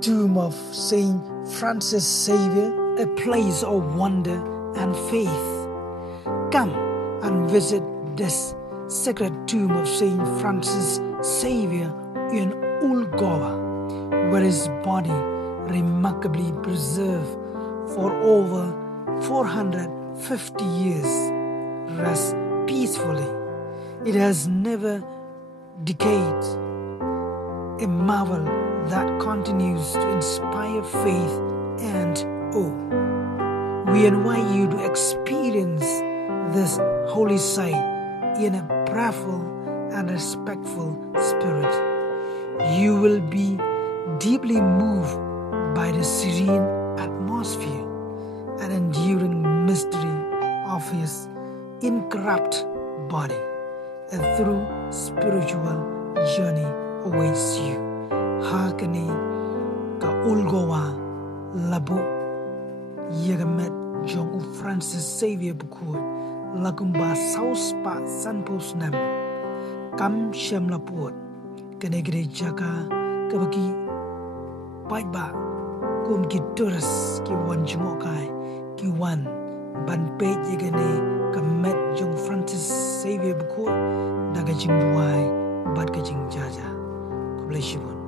tomb of Saint Francis Xavier, a place of wonder and faith. Come and visit this sacred tomb of Saint Francis Xavier in Old Goa, where his body, remarkably preserved for over 450 years, rests peacefully. It has never decayed, a marvel that continues to inspire faith and awe. We invite you to experience this holy site in a prayerful and respectful spirit. You will be deeply moved by the serene atmosphere and enduring mystery of his incorrupt body. A true spiritual journey awaits you. Hakani ka Old Goa labo yagamet jong Francis Xavier bukhoi lagumba South Pa Sanpos nam kam shem lapot kanegre jaka kabaki paiba kum ki toras ki wan jumokai ki wan ban pe yagane kamet jong Francis Xavier bukhoi daga jing buai bat ka jing jaja. God bless you.